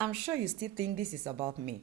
I'm sure you still think this is about me.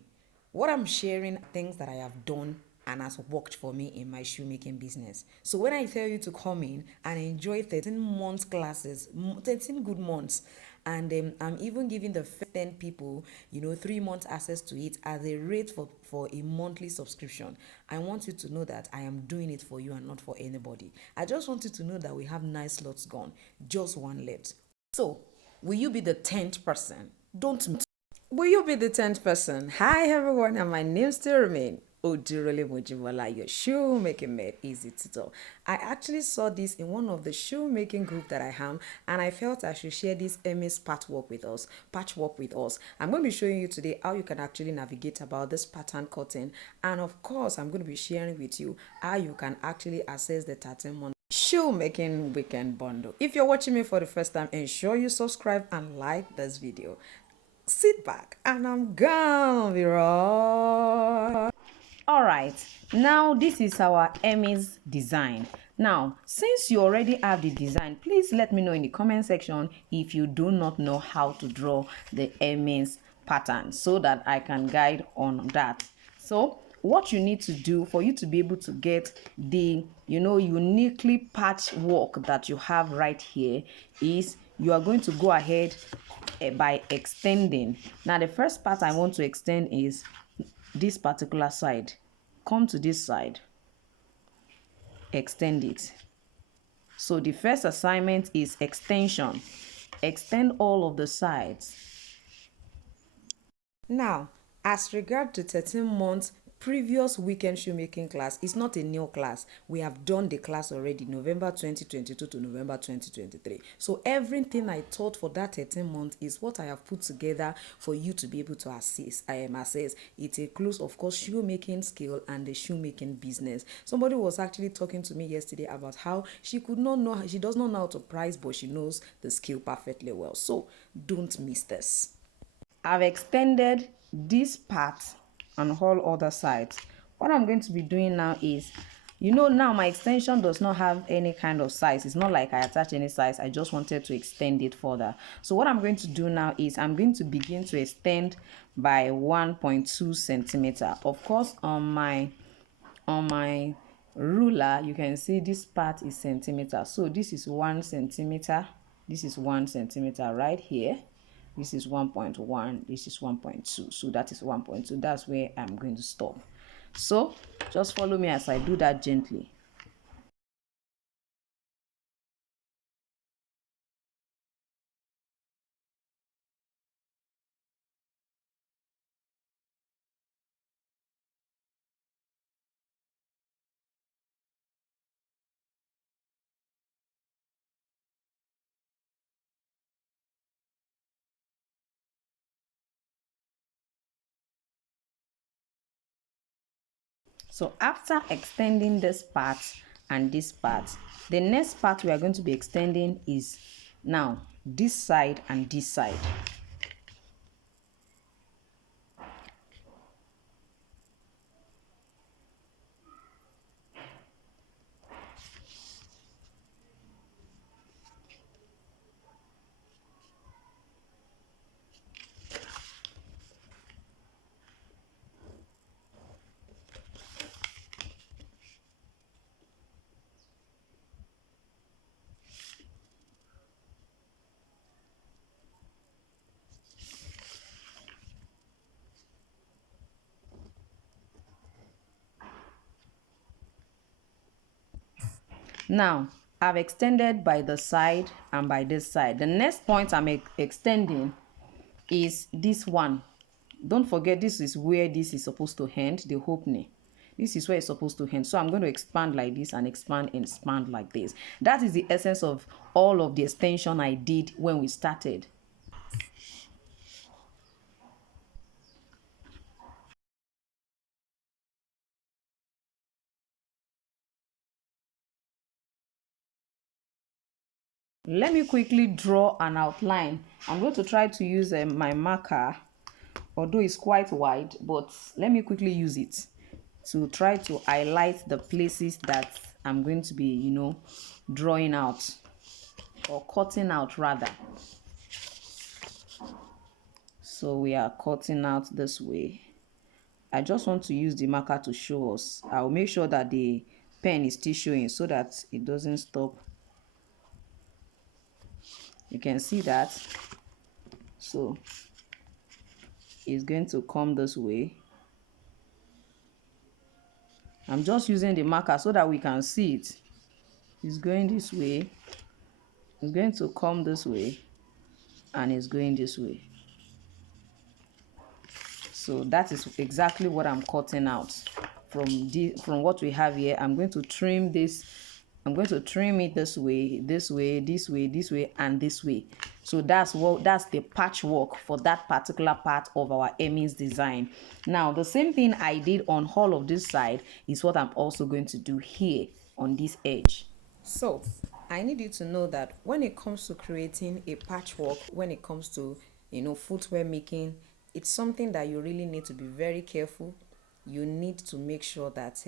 What I'm sharing, things that I have done and has worked for me in my shoemaking business. So when I tell you to come in and enjoy 13 months classes, 13 good months, and I'm even giving the first 10 people, 3 months access to it as a rate for a monthly subscription. I want you to know that I am doing it for you and not for anybody. I just want you to know that we have nice slots gone, just one left. So, will you be the 10th person? Don't Will you be the 10th person? Hi everyone, and my name still remains Odirole Mojibola, your shoemaking made easy tutor. I actually saw this in one of the shoemaking group that I am, and I felt I should share this Hermès patchwork with us. I'm going to be showing you today how you can actually navigate about this pattern cutting, and of course, I'm going to be sharing with you how you can actually access the 13-month shoemaking weekend bundle. If you're watching me for the first time, ensure you subscribe and like this video. Sit back and I'm gonna be right. All right, now this is our Hermès design. Now, since you already have the design, please let me know in the comment section if you do not know how to draw the Hermès pattern so that I can guide on that. So what you need to do for you to be able to get the uniquely patchwork that you have right here is you are going to go ahead by extending. Now the first part I want to extend is this particular side. Come to this side, extend it. So the first assignment is extension. Extend all of the sides. Now, as regard to 13 months previous weekend shoemaking class, it's not a new class. We have done the class already, November 2022 to November 2023. So everything I taught for that 13 months is what I have put together for you to be able to assess. It includes, of course, shoemaking skill and the shoemaking business. Somebody was actually talking to me yesterday about how she does not know how to price, but she knows the skill perfectly well. So don't miss this. I've extended this part on all other sides. What I'm going to be doing now is, now my extension does not have any kind of size. It's not like I attach any size. I just wanted to extend it further. So what I'm going to do now is I'm going to begin to extend by 1.2 centimeter. Of course, on my ruler, you can see this part is centimeter. So this is 1 centimeter. This is 1 centimeter right here. This is 1.1, this is 1.2, so that is 1.2. That's where I'm going to stop. So just follow me as I do that gently. So after extending this part and this part, the next part we are going to be extending is now this side and this side. Now, I've extended by the side and by this side. The next point I'm extending is this one. Don't forget, this is where this is supposed to end, the hook knee. This is where it's supposed to end. So I'm going to expand like this and expand like this. That is the essence of all of the extension I did when we started. Let me quickly draw an outline. I'm going to try to use my marker, although it's quite wide, but let me quickly use it to try to highlight the places that I'm going to be, drawing out or cutting out rather. So we are cutting out this way. I just want to use the marker to show us. I'll make sure that the pen is still showing so that it doesn't stop. You can see that. So it's going to come this way. I'm just using the marker so that we can see it. It's going this way. It's going to come this way. And it's going this way. So that is exactly what I'm cutting out from what we have here. I'm going to trim this. I'm going to trim it this way, this way, this way, this way, and this way. So that's the patchwork for that particular part of our Hermès design. Now the same thing I did on all of this side is what I'm also going to do here on this edge. So I need you to know that when it comes to creating a patchwork, when it comes to footwear making, it's something that you really need to be very careful. You need to make sure that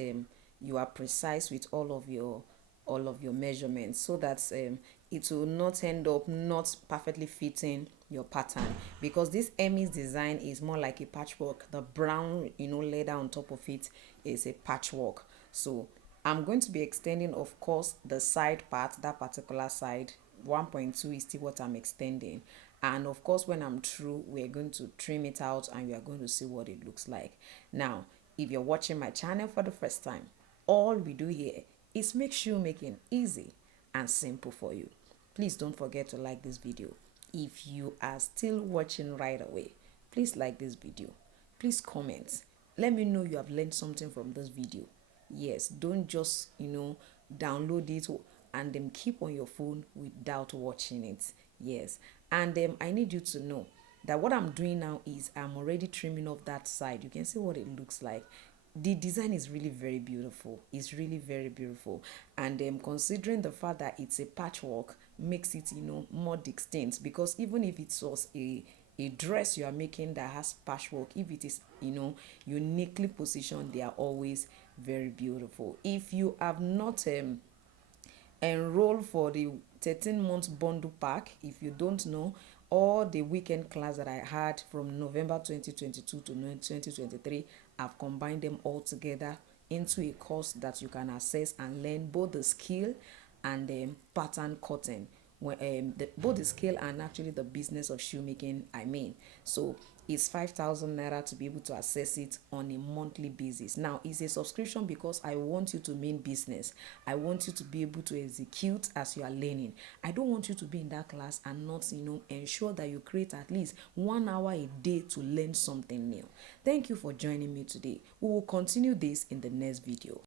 you are precise with all of your measurements so that it will not end up not perfectly fitting your pattern, because this Hermès design is more like a patchwork. The brown leather on top of it is a patchwork. So I'm going to be extending, of course, the side part, that particular side. 1.2 is still what I'm extending, and of course when I'm through, we're going to trim it out and we are going to see what it looks like. Now if you're watching my channel for the first time, all we do here is make shoemaking easy and simple for you. Please don't forget to like this video. If you are still watching right away, please like this video. Please comment. Let me know you have learned something from this video. Yes, don't just download it and then keep on your phone without watching it. Yes, and I need you to know that what I'm doing now is I'm already trimming off that side. You can see what it looks like. The design is really very beautiful. It's really very beautiful, and considering the fact that it's a patchwork makes it more distinct, because even if it was a dress you are making that has patchwork, if it is uniquely positioned, they are always very beautiful. If you have not enroll for the 13-month bundle pack, if you don't know, all the weekend class that I had from November 2022 to 2023, I've combined them all together into a course that you can access and learn both the skill and pattern cutting, both the skill and actually the business of shoemaking. So it's 5,000 naira to be able to access it on a monthly basis. Now it's a subscription because I want you to mean business. I want you to be able to execute as you are learning. I don't want you to be in that class and not ensure that you create at least 1 hour a day to learn something new. Thank you for joining me today. We will continue this in the next video.